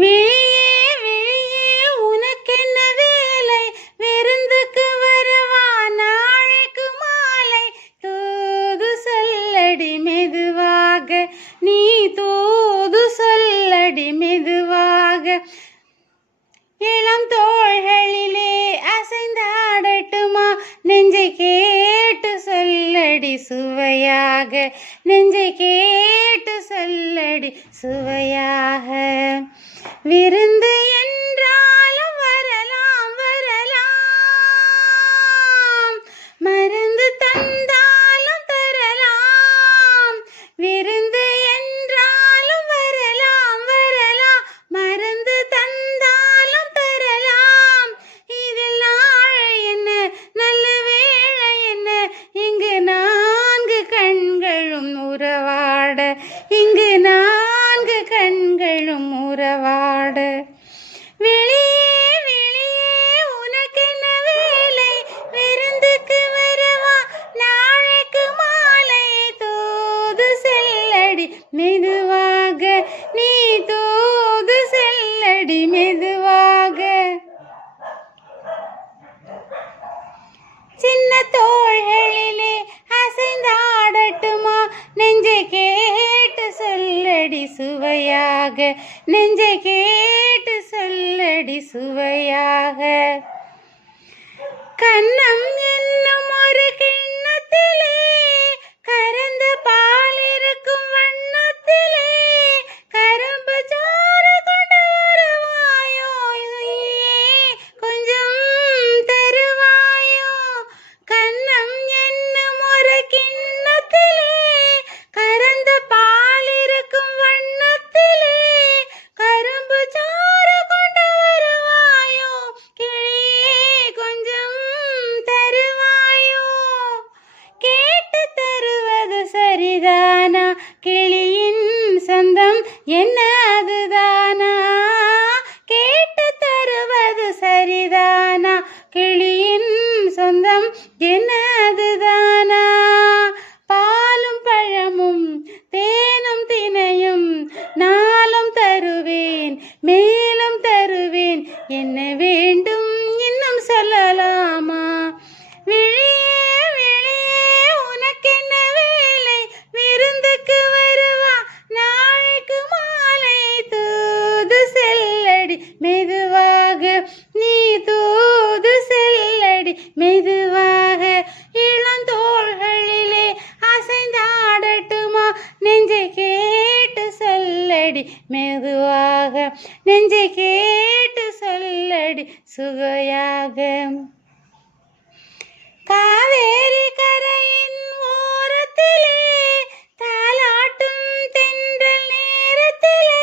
விழியே விழியே உனக்கென்ன வேலை, விருந்துக்கு வரவா நாளைக்கு மாலை. தூது சொல்லடி மெதுவாக, நீ தூது சொல்லடி மெதுவாக. இளம் தோள்களிலே அசைந்தாடட்டுமா, நெஞ்சை கேட்டு சொல்லடி சுவையாக, நெஞ்சை கேட்டு சொல்லடி சுவையாக. விருந்து என்றாலும் வரலாம் வரலாம், மருந்து தந்தாலும் தரலாம். விருந்து என்றாலும் வரலாம் வரலாம், மருந்து தந்தாலும் தரலாம். இதில் நாளை என்ன நல்ல வேளை என்ன, இங்கு நான்கு கண்களும் உறவாட, இங்கு நான்கு கண்களும் உறவாட. வெளியே வெளியே உனக்கென்ன வேலை, விருந்துக்கு வரவா நாளைக்கு மாலை. தூது செல்லடி மெதுவாக, நீ தூது செல்லடி மெதுவாக. சின்ன தோள்களிலே அசைந்தாடட்டுமா, நெஞ்சை கேட்டு சொல்லடி சுவையாக, நெஞ்சை கேட்டு சொல்லடி சுவையாக. கன்னம் என்னும் ஒரு கிண்ணத்திலே கறந்த பால் இருக்கும் வண்ணத்திலே, கரும்பு சாறு கொண்டு வருவாயோ, கொஞ்சம் தருவாயோ. கன்னம் என்னும் ஒரு கிண்ணத்திலே கறந்த பால் இருக்கும் வண்ணத்திலே, கரும்பு சாறு கொண்டு வருவாயோ, கிளியே கொஞ்சம் தருவாயோ. கேட்டு தருவது சரிதானா, கிளியின் சொந்தம் என்ன அதுதானா. கேட்டு தருவது சரிதானா, கிளியின் சொந்தம் என்ன அதுதானா. பாலும் பழமும் தேனும் தினையும் நாளும் தருவேன், மேலும் தருவேன். என்ன வேண்டும் இன்னும் சொல்லலாமா. விழியே விழியே உனக்கென்ன வேலை, விருந்துக்கு வருவா நாளைக்கு மாலை. தூது செல்லடி மெதுவாக, நீ தூது செல்லடி மெதுவாக. இளந்தோள்களிலே அசைந்தாடட்டுமா, நெஞ்சை கேட்டு சொல்லடி மெதுவாக, நெஞ்சை கேட்டு சொல்லடி சுவையாக. காவேரி கரையின் ஓரத்திலே தாலாட்டும் தென்றல் நேரத்திலே,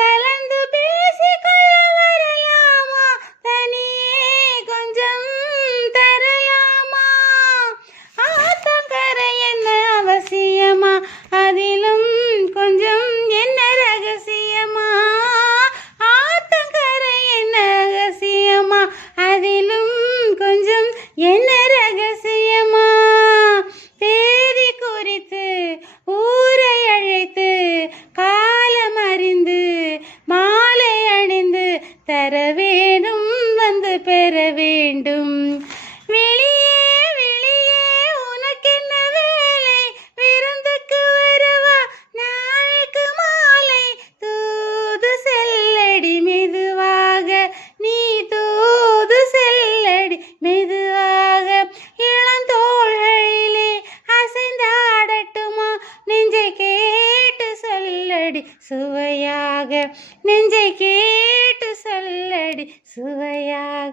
கலந்து பேசிக்கொள்ள வரலாமா, தனியே கொஞ்சம் தரலாமா. ஆத்தங்கரை என்ன அவசியமா, அதிலும் கொஞ்சம் என்ன ரகசியமா. ஆத்தங்கரை என்ன ரகசியமா, அதிலும் கொஞ்சம் என்ன ரகசியமா. தேதி குறித்து ஊரை அழைத்து, காலம் அறிந்து மாலை அணிந்து தர வேண்டும், வந்து பெற வேண்டும். வெளியே வெளியே உனக்கென்ன வேலை, விருந்துக்கு வருவா நாளைக்கு மாலை. தூது செல்லடி மெதுவாக, நீ தூது செல்லடி மெதுவாக. இளந்தோள்களிலே அசைந்தாடட்டுமா, நெஞ்சை கேட்டு சொல்லடி சுவையாக, நெஞ்சை கேட்டு சொல்லடி சுவையாக.